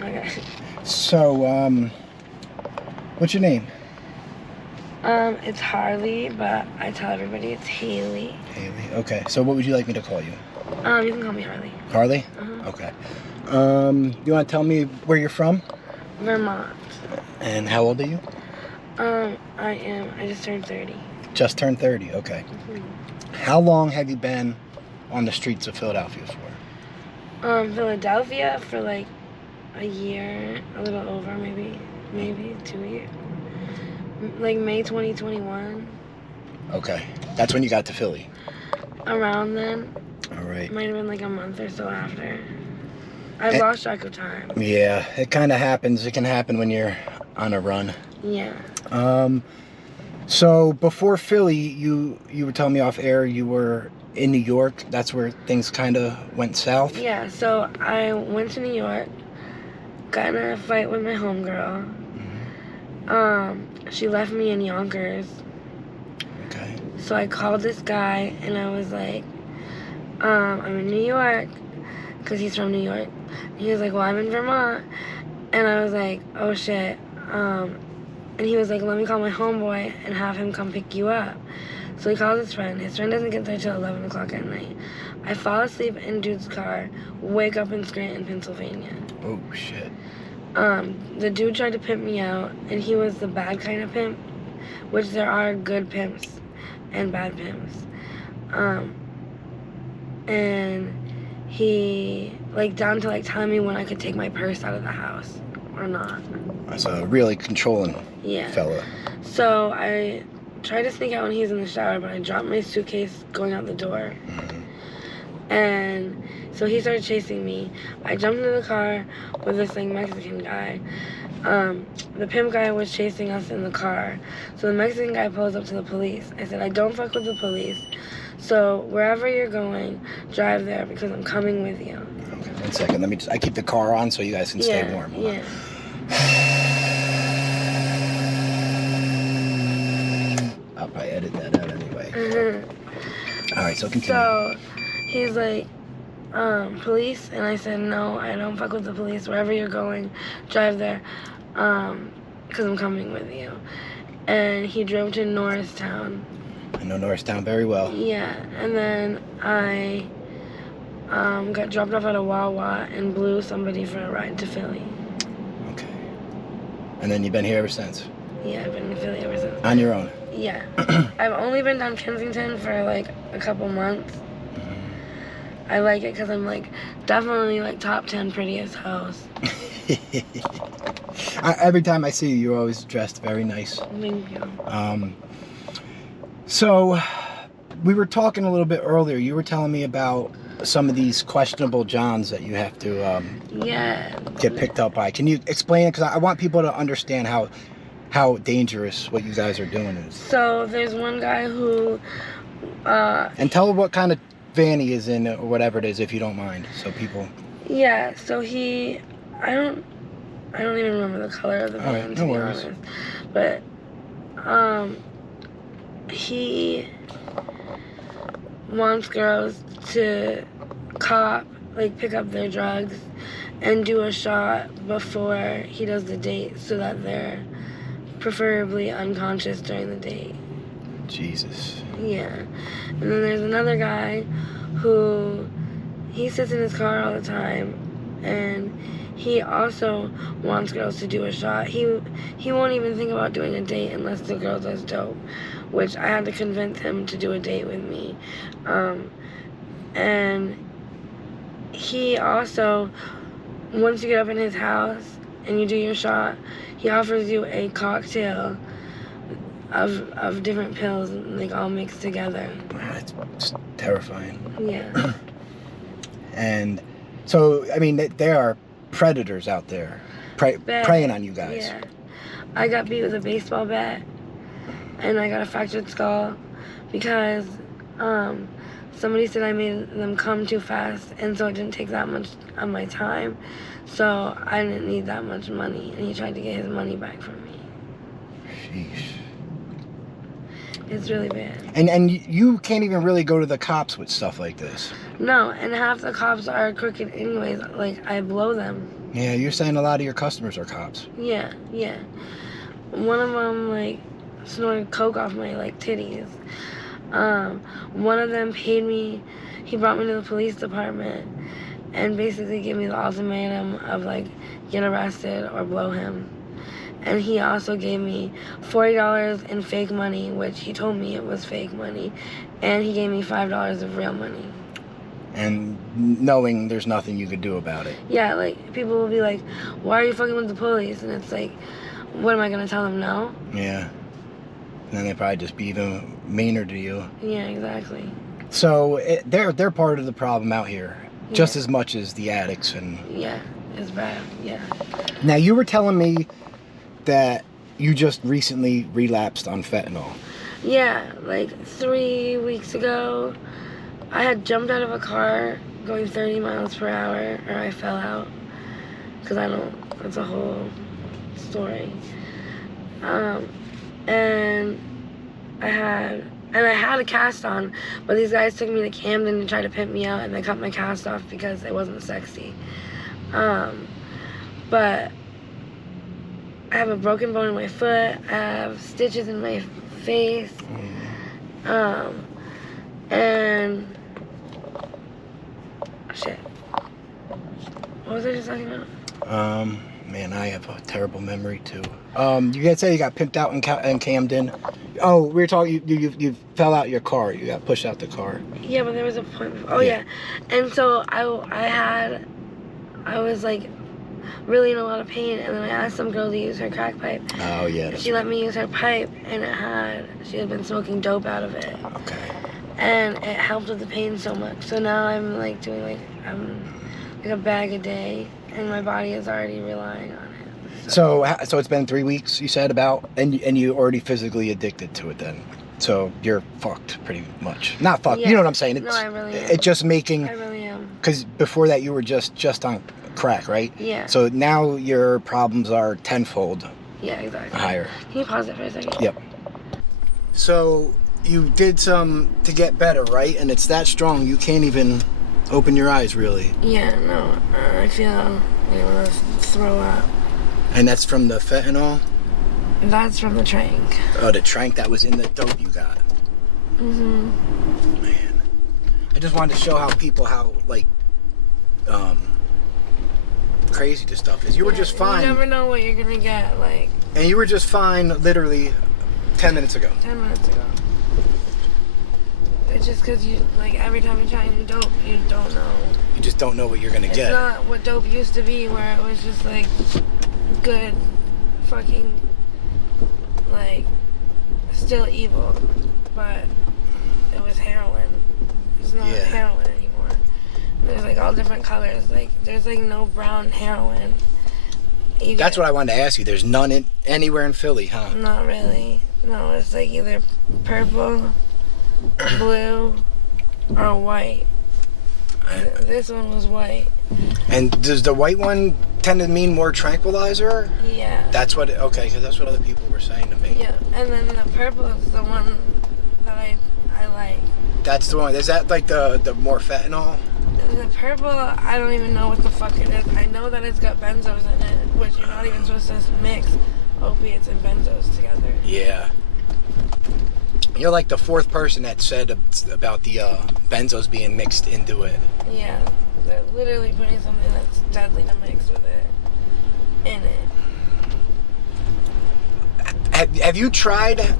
Okay. So, what's your name? It's Harley, but I tell everybody it's Haley. Haley. Okay. So, what would you like me to call you? You can call me Harley. Harley? Uh-huh. Okay. You want to tell me where you're from? Vermont. And how old are you? I just turned 30. Just turned 30. Okay. Mm-hmm. How long have you been on the streets of Philadelphia for? Philadelphia for like a year, a little over, maybe 2 years. Like May 2021. Okay. That's when you got to Philly. Around then. All right. Might have been like a month or so after. I've lost track of time. Yeah, it kind of happens. It can happen when you're on a run. Yeah. So before Philly, you were telling me off air you were in New York. That's where things kind of went south. Yeah. So I went to New York, got in a fight with my homegirl. She left me in Yonkers. Okay. So I called this guy and I was like, I'm in New York, because he's from New York. And he was like, well, I'm in Vermont. And I was like, oh shit. And he was like, let me call my homeboy and have him come pick you up. So he calls his friend. His friend doesn't get there till 11 o'clock at night. I fall asleep in dude's car, wake up in Scranton, Pennsylvania. Oh shit. The dude tried to pimp me out, and he was the bad kind of pimp, which there are good pimps and bad pimps. And he, like, down to, like, telling me when I could take my purse out of the house or not. That's a really controlling fella. So I tried to sneak out when he's in the shower, but I dropped my suitcase going out the door. Mm-hmm. And so he started chasing me. I jumped into the car with this, like, Mexican guy. The pimp guy was chasing us in the car. So the Mexican guy pulls up to the police. I said, I don't fuck with the police. So wherever you're going, drive there because I'm coming with you. Okay, 1 second. I keep the car on so you guys can stay warm. Yeah. I'll probably edit that out anyway. Mm-hmm. All right, so continue. So he's like, police? And I said, no, I don't fuck with the police. Wherever you're going, drive there because I'm coming with you. And he drove to Norristown. I know Norristown very well. Yeah, and then I got dropped off at a Wawa and blew somebody for a ride to Philly. Okay. And then you've been here ever since? Yeah, I've been in Philly ever since. On your own? Yeah. I've only been down Kensington for like a couple months. Mm-hmm. I like it because I'm like definitely like top 10 prettiest house. Every time I see you, you're always dressed very nice. Thank you. So, we were talking a little bit earlier. You were telling me about some of these questionable Johns that you have to get picked up by. Can you explain it? Because I want people to understand how dangerous what you guys are doing is. So, there's one guy who... and tell what kind of van he is in or whatever it is, if you don't mind, so people... Yeah, so he... I don't even remember the color of the van, right, no worries. Honest. But, he wants girls to pick up their drugs and do a shot before he does the date so that they're preferably unconscious during the date. Jesus. Yeah. And then there's another guy who, he sits in his car all the time and he also wants girls to do a shot. He won't even think about doing a date unless the girl does dope, which I had to convince him to do a date with me. And he also, once you get up in his house and you do your shot, he offers you a cocktail of different pills, like all mixed together. It's terrifying. Yeah. And so, I mean, there are predators out there preying on you guys. Yeah. I got beat with a baseball bat, and I got a fractured skull because somebody said I made them come too fast, and so it didn't take that much of my time, so I didn't need that much money, and he tried to get his money back from me. Sheesh. It's really bad. And you can't even really go to the cops with stuff like this. No, and half the cops are crooked anyways. Like, I blow them. Yeah, you're saying a lot of your customers are cops. Yeah. One of them, like, snorted coke off my, like, titties. One of them paid me, he brought me to the police department and basically gave me the ultimatum of, like, get arrested or blow him. And he also gave me $40 in fake money, which he told me it was fake money. And he gave me $5 of real money. And knowing there's nothing you could do about it. Yeah, like, people will be like, why are you fucking with the police? And it's like, what am I going to tell them no? Yeah. And then they'd probably just be even meaner to you. Yeah, exactly. So they're part of the problem out here. Just as much as the addicts. And yeah, it's bad, yeah. Now, you were telling me that you just recently relapsed on fentanyl. Yeah, like 3 weeks ago, I had jumped out of a car going 30 miles per hour, or I fell out. Because it's a whole story. And I had a cast on, but these guys took me to Camden and tried to pimp me out, and they cut my cast off because it wasn't sexy. But I have a broken bone in my foot, I have stitches in my face, and shit. What was I just talking about? Man, I have a terrible memory too. You guys say you got pimped out in Camden. Oh, we were talking. You fell out your car. You got pushed out the car. Yeah, but there was a point. Oh yeah, and so I was like really in a lot of pain, and then I asked some girl to use her crack pipe. Oh yeah. She let me use her pipe, and she had been smoking dope out of it. Okay. And it helped with the pain so much. So now I'm like doing like a bag a day, and my body is already relying on it. So it's been 3 weeks, you said, about, and you already physically addicted to it then. So you're fucked pretty much. Not fucked. Yeah. You know what I'm saying? No, I really am. It's just making. I really am. Because before that you were just on crack, right? Yeah. So now your problems are tenfold. Yeah, exactly. Higher. Can you pause it for a second? Yep. So you did some to get better, right? And it's that strong you can't even open your eyes, really. Yeah, no. I feel like I want to throw up. And that's from the fentanyl? That's from the trank. Oh, the trank that was in the dope you got. Mm-hmm. Man. I just wanted to show how crazy this stuff is. You were just fine. You never know what you're going to get, like. And you were just fine literally 10 minutes ago. 10 minutes ago. It's just because you, like, every time you try new dope, you don't know. You just don't know what you're going to get. It's not what dope used to be, where it was just, like, good, fucking, like, still evil, but it was heroin. It's not heroin anymore. There's, like, all different colors. Like, there's, like, no brown heroin. That's what I wanted to ask you. There's none anywhere in Philly, huh? Not really. No, it's, like, either purple, blue, or white. This one was white. And does the white one tend to mean more tranquilizer? Yeah. That's what, okay, because that's what other people were saying to me. Yeah, and then the purple is the one that I like. That's the one. Is that like the more fentanyl? The purple, I don't even know what the fuck it is. I know that it's got benzos in it, which you're not even supposed to mix opiates and benzos together. Yeah. You're like the fourth person that said about the benzos being mixed into it. Yeah, they're literally putting something that's deadly to mix with it in it. Have you tried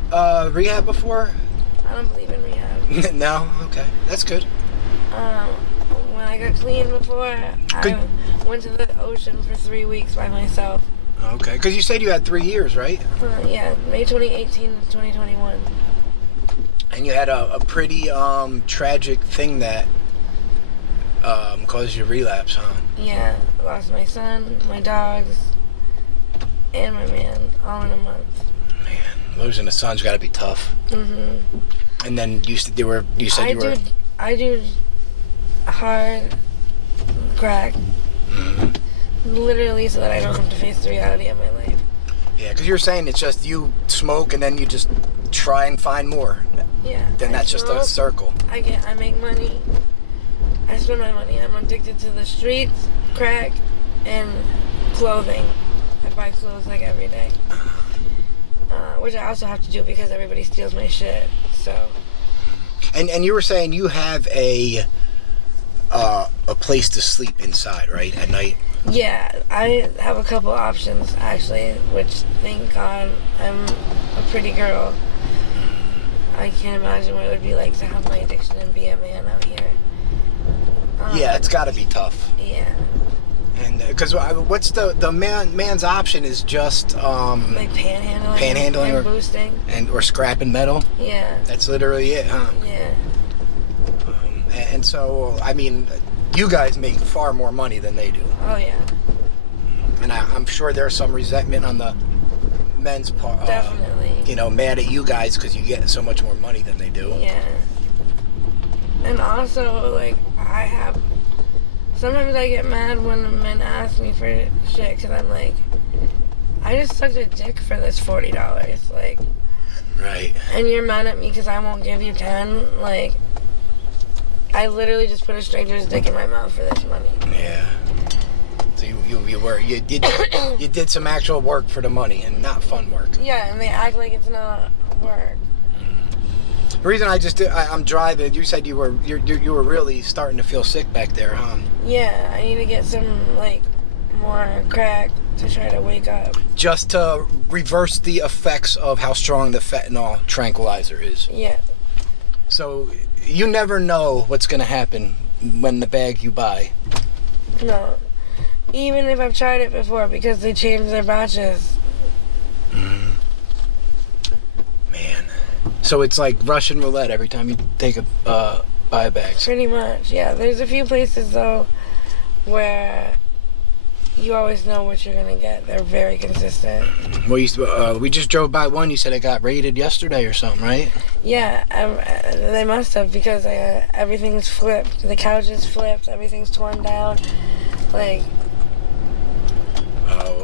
rehab before? I don't believe in rehab. No? Okay. That's good. When I got clean before, I went to the ocean for 3 weeks by myself. Okay, because you said you had 3 years, right? Yeah, May 2018 to 2021. And you had a pretty tragic thing that caused you to relapse, huh? Yeah, I lost my son, my dogs, and my man all in a month. Man, losing a son's got to be tough. Mhm. And then you said you were. I do hard crack, literally, so that I don't have to face the reality of my life. Yeah, because you're saying it's just you smoke and then you just try and find more. Yeah. Then that's just a circle. I make money. I spend my money. I'm addicted to the streets, crack, and clothing. I buy clothes like every day. Which I also have to do because everybody steals my shit. So. And you were saying you have a place to sleep inside, right, at night? Yeah, I have a couple options actually, which thank God I'm a pretty girl. I can't imagine what it would be like to have my addiction and be a man out here. Yeah, it's got to be tough. Yeah. And because what's the man's option is just like panhandling or boosting or scrapping metal. Yeah. That's literally it, huh? Yeah. And so I mean, you guys make far more money than they do. Oh yeah. And I'm sure there's some resentment on the men's part. Definitely. Mad at you guys because you get so much more money than they do. Yeah. And also, like, sometimes I get mad when men ask me for shit because I'm like, I just sucked a dick for this $40. Like. Right. And you're mad at me because I won't give you 10. Like, I literally just put a stranger's dick in my mouth for this money. Yeah. So you did some actual work for the money and not fun work. Yeah, and they act like it's not work. The reason I'm driving. You said you were really starting to feel sick back there, huh? Yeah, I need to get some more crack to try to wake up. Just to reverse the effects of how strong the fentanyl tranquilizer is. Yeah. So you never know what's gonna happen when the bag you buy. No. Even if I've tried it before because they changed their batches. Man. So it's like Russian roulette every time you take buy a bag. Pretty much, yeah. There's a few places though where you always know what you're gonna get. They're very consistent. Well, we just drove by one. You said it got raided yesterday or something, right? Yeah, they must have because everything's flipped. The couch is flipped. Everything's torn down. Like.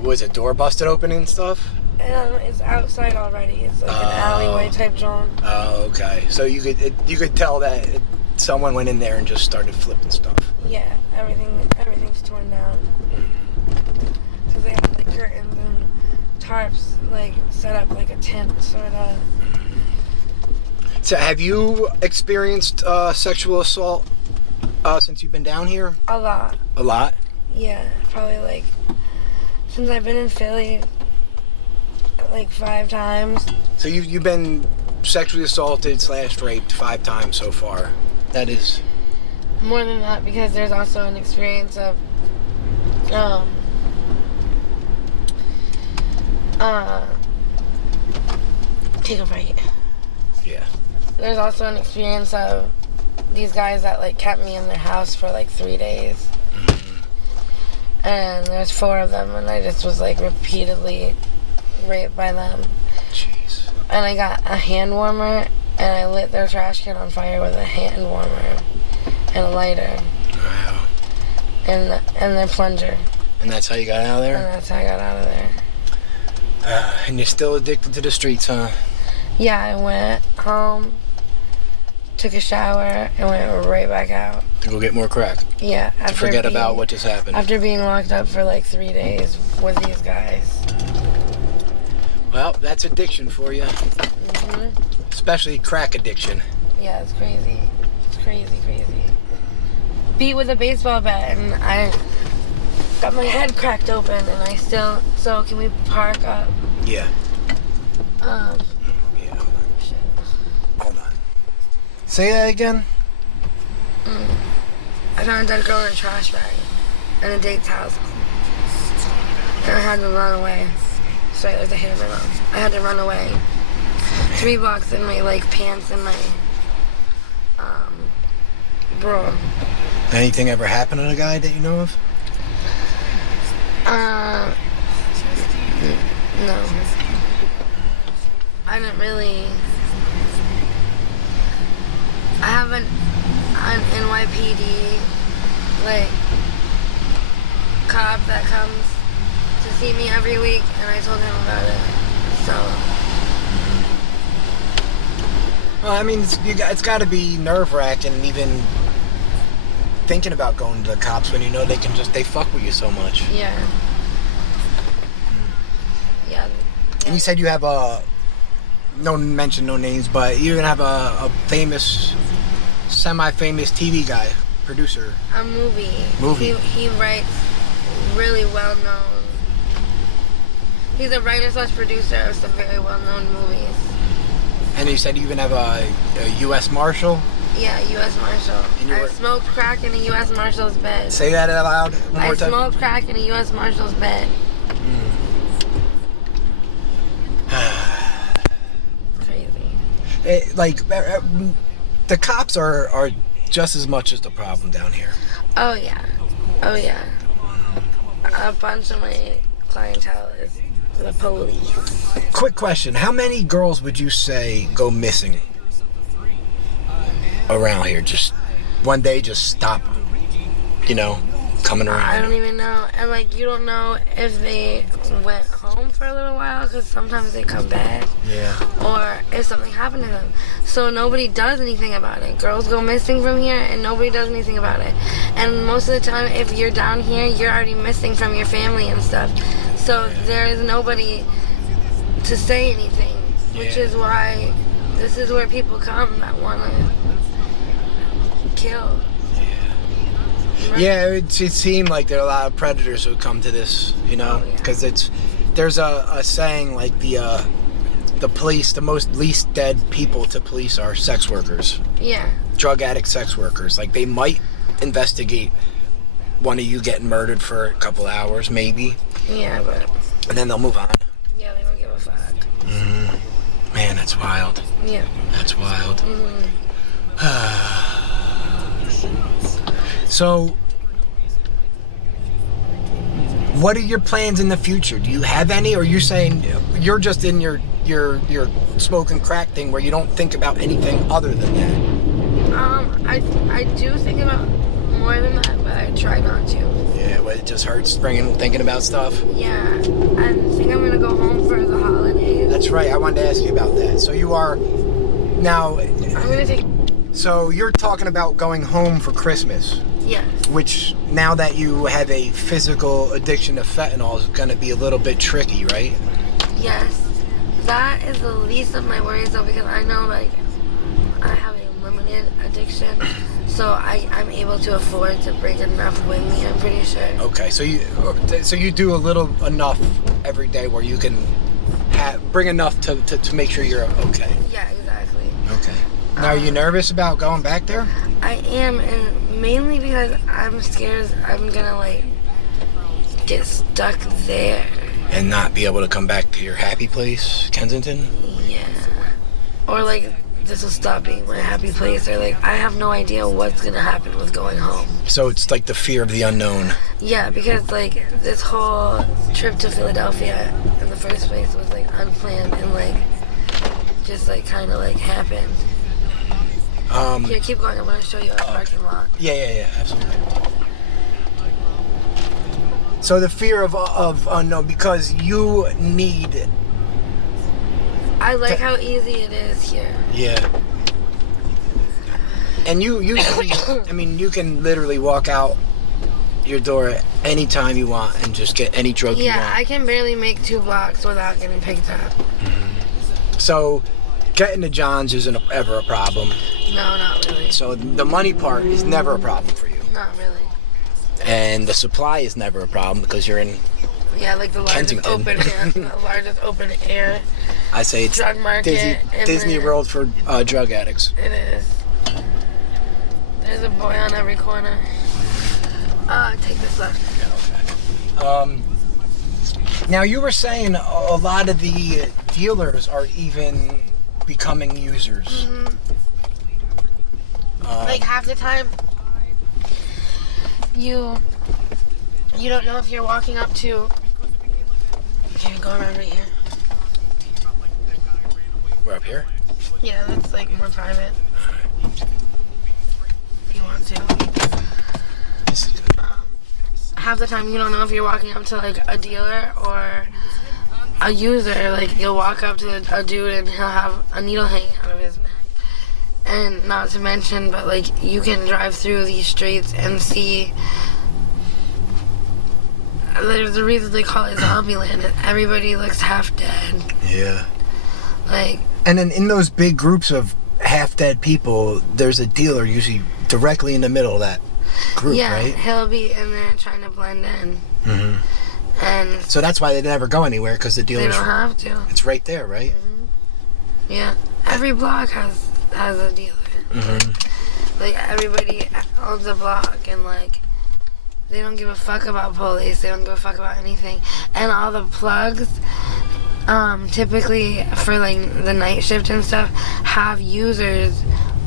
Was it door busted open and stuff? It's outside already. It's like an alleyway type zone. Oh, okay. So you could tell that someone went in there and just started flipping stuff. Yeah, everything's torn down. Because they have like curtains and tarps like set up like a tent sort of. So have you experienced sexual assault since you've been down here? A lot. A lot? Yeah, probably like since I've been in Philly. Like 5 times. So you've been sexually assaulted / raped 5 times so far. That is more than that because there's also an experience of take a bite. Yeah. There's also an experience of these guys that like kept me in their house for like 3 days. Mm-hmm. And there's 4 of them and I just was like repeatedly raped by them. Jeez. And I got a hand warmer and I lit their trash can on fire with a hand warmer and a lighter. Wow. And their plunger. And that's how you got out of there? And that's how I got out of there. And you're still addicted to the streets, huh? Yeah, I went home, took a shower, and went right back out. To go get more crack? Yeah. To forget about what just happened? After being locked up for like 3 days with these guys. Well, that's addiction for you. Mm-hmm. Especially crack addiction. Yeah, it's crazy. It's crazy. Beat with a baseball bat, and I got my head cracked open, and I still. So can we park up? Yeah. Yeah. Shit. Hold on. Say that again. I found a dead girl in a trash bag in a date's house, and I had to run away. Sorry, there's a hair in my mouth. I had to run away. 3 blocks in my like pants and my bra. Anything ever happened to a guy that you know of? No. I didn't really. I haven't an NYPD like cop that comes to see me every week, and I told him about it. So Well, I mean, it's got to be nerve-wracking even thinking about going to the cops when you know they fuck with you so much. Yeah. Yeah. And you said you have no names, but you're gonna have a famous, semi-famous TV guy, producer. A movie. He writes really well-known. He's a writer/producer of some very well-known movies. And you said you even have a U.S. Marshal? Yeah, U.S. Marshal. I smoked crack in a U.S. Marshal's bed. Say that out loud one more time. I smoked crack in a U.S. Marshal's bed. Crazy. The cops are just as much as the problem down here. Oh, yeah. A bunch of my clientele is the police. Quick question. How many girls would you say go missing around here? Just one day, just stop, coming around. I don't even know. And, you don't know if they went home for a little while, because sometimes they come back. Yeah. Or if something happened to them. So nobody does anything about it. Girls go missing from here, and nobody does anything about it. And most of the time, if you're down here, you're already missing from your family and stuff. So there is nobody to say anything, which is why this is where people come that want to kill. Yeah, it seemed like there are a lot of predators who come to this, because there's a saying like the police, the least dead people to police are sex workers. Yeah. Drug addict sex workers. Like, they might investigate one of you getting murdered for a couple hours, maybe. Yeah, but... And then they'll move on. Yeah, they don't give a fuck. Mm-hmm. Man, that's wild. Yeah. That's wild. Mm-hmm. So, what are your plans in the future? Do you have any, or are you saying you're just in your smoking crack thing where you don't think about anything other than that? I do think about more than that, but I try not to. Yeah, but it just hurts thinking about stuff. Yeah, I think I'm gonna go home for the holidays. That's right. I wanted to ask you about that. So you are now. I'm gonna take. So you're talking about going home for Christmas. Yes. Which, now that you have a physical addiction to fentanyl, is going to be a little bit tricky, right? Yes. That is the least of my worries, though, because I know, I have a limited addiction, so I'm able to afford to bring enough with me, I'm pretty sure. Okay, so you do enough every day where you can bring enough to make sure you're okay. Yeah, exactly. Okay. Now, are you nervous about going back there? I am, and mainly because I'm scared I'm gonna, get stuck there. And not be able to come back to your happy place, Kensington? Yeah. Or, this will stop being my happy place, or, I have no idea what's gonna happen with going home. So it's like the fear of the unknown. Yeah, because, this whole trip to Philadelphia in the first place was, unplanned and, just, kind of, happened. Here, keep going. I'm going to show you our parking lot. Yeah, absolutely. So the fear of unknown, because you need... I like how easy it is here. Yeah. And you you can literally walk out your door anytime you want and just get any drug you want. Yeah, I can barely make 2 blocks without getting picked up. Mm-hmm. So... Getting to John's isn't ever a problem. No, not really. So the money part is never a problem for you. Not really. And the supply is never a problem because you're in the largest Kensington. open air. I say it's drug market Disney World for drug addicts. It is. There's a boy on every corner. Take this left. Okay. Now you were saying a lot of the dealers are even becoming users. Mm-hmm. Half the time, you don't know if you're walking up to. Can you go around right here? We're up here? Yeah, that's more private. If you want to. This is good. Half the time you don't know if you're walking up to a dealer or a user. You'll walk up to a dude and he'll have a needle hanging out of his neck. And not to mention, but like you can drive through these streets and see. There's a reason they call it Zombieland. Everybody looks half dead. Yeah. Like. And then in those big groups of half dead people, there's a dealer usually directly in the middle of that group, right? Yeah, he'll be in there trying to blend in. Mm-hmm. And so that's why they never go anywhere, because the dealers. They don't have to. It's right there, right? Mm-hmm. Yeah, every block has a dealer. Mm-hmm. Like everybody owns a block, and like they don't give a fuck about police. They don't give a fuck about anything. And all the plugs, typically for like the night shift and stuff, have users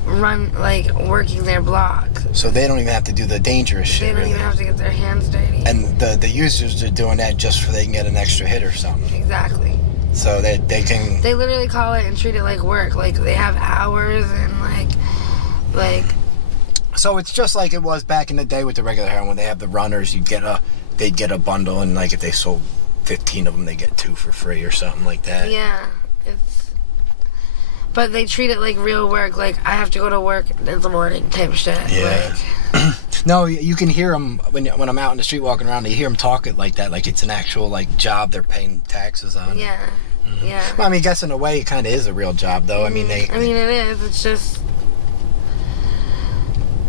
run like working their blocks. So they don't even have to do the dangerous shit. They don't even have to get their hands dirty. And the users are doing that just so they can get an extra hit or something. Exactly. So they can. They literally call it and treat it like work. Like they have hours and like. So it's just like it was back in the day with the regular heroin. When they have the runners, they'd get a bundle, and like if they sold 15 of them, they get 2 for free or something like that. Yeah, but they treat it like real work. Like I have to go to work in the morning type shit. Yeah. Like, no, you can hear them when I'm out in the street walking around. You hear them talk it like that, like it's an actual like job they're paying taxes on. Yeah. Mm-hmm. Yeah. Well, I mean, I guess in a way, it kind of is a real job, though. Mm-hmm. I mean, it is. It's just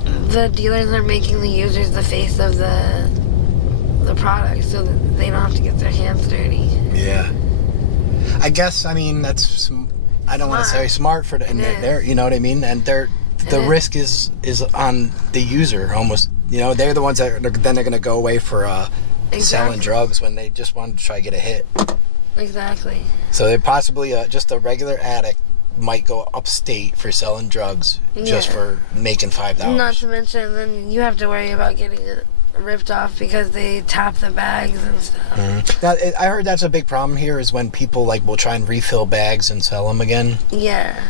the dealers are making the users the face of the product, so that they don't have to get their hands dirty. Yeah. I guess. I mean, that's. I don't want to say smart for the. And they're, you know what I mean, and the risk is on the user almost. You know, they're the ones that then they're gonna go away for selling drugs when they just wanted to try to get a hit. Exactly. So they possibly just a regular addict might go upstate for selling drugs just for making $5. Not to mention, then you have to worry about getting it ripped off because they tap the bags and stuff. Mm-hmm. Now, I heard that's a big problem here is when people like will try and refill bags and sell them again. Yeah.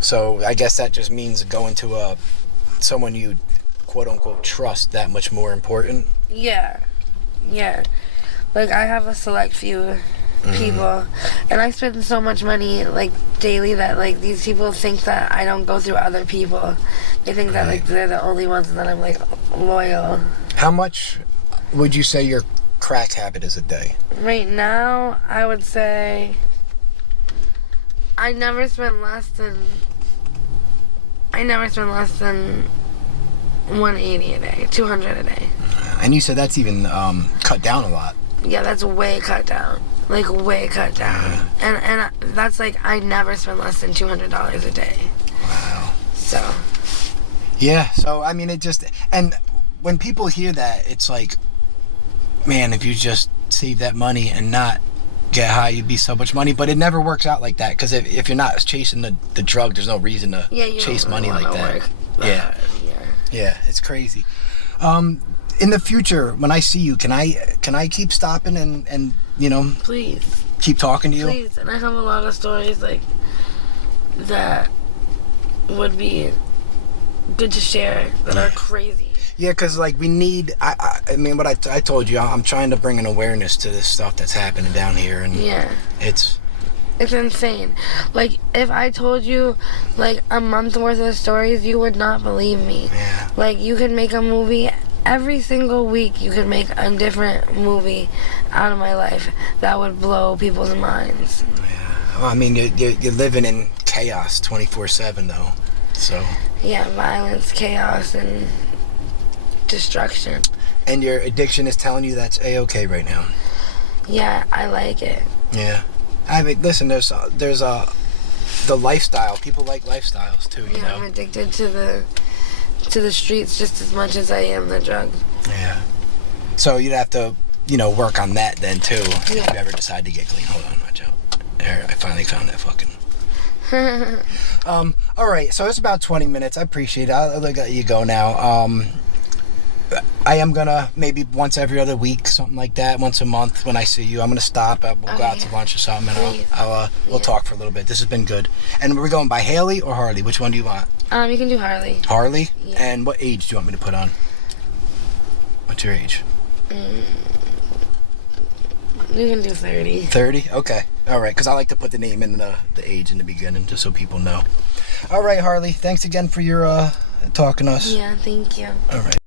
So I guess that just means going to someone you quote unquote trust that much more important. Yeah. Yeah. Like I have a select few people, and I spend so much money like daily that like these people think that I don't go through other people. They think that like they're the only ones and that I'm like loyal. How much would you say your crack habit is a day? Right now, I would say I never spend less than 180 a day, 200 a day. And you said that's even cut down a lot. Yeah, that's way cut down. Like, way cut down. And that's like, I never spend less than $200 a day. Wow. So. Yeah, so, I mean, it just, and when people hear that, it's like, man, if you just save that money and not get high, you'd be so much money. But it never works out like that, because if you're not chasing the drug, there's no reason to chase money like that. Yeah, it's crazy. In the future, when I see you, can I keep stopping and you know, please keep talking to you? Please, and I have a lot of stories like that would be good to share that are crazy. Yeah, because like we need. I mean, what I told you, I'm trying to bring an awareness to this stuff that's happening down here, and it's insane. Like if I told you like a month worth of stories, you would not believe me. Yeah. Like you could make a movie. Every single week you could make a different movie out of my life that would blow people's minds. Yeah. Well, I mean, you're living in chaos 24/7 though, so. Yeah, violence, chaos, and destruction. And your addiction is telling you that's A-okay right now. Yeah, I like it. Yeah. I mean, listen, there's the lifestyle. People like lifestyles too, you know. I'm addicted to the streets just as much as I am the drugs. Yeah. So you'd have to, you know, work on that then too. If you ever decide to get clean. Hold on, watch out. There, I finally found that fucking. All right. So it's about 20 minutes. I appreciate it. I'll let you go now. I am gonna maybe once every other week, something like that. Once a month when I see you, I'm gonna stop. We'll go out to lunch or something, and we'll talk for a little bit. This has been good. And we're going by Haley or Harley? Which one do you want? You can do Harley. Harley? Yeah. And what age do you want me to put on? What's your age? We can do 30. 30? Okay. All right, because I like to put the name and the age in the beginning just so people know. All right, Harley. Thanks again for your talking to us. Yeah, thank you. All right.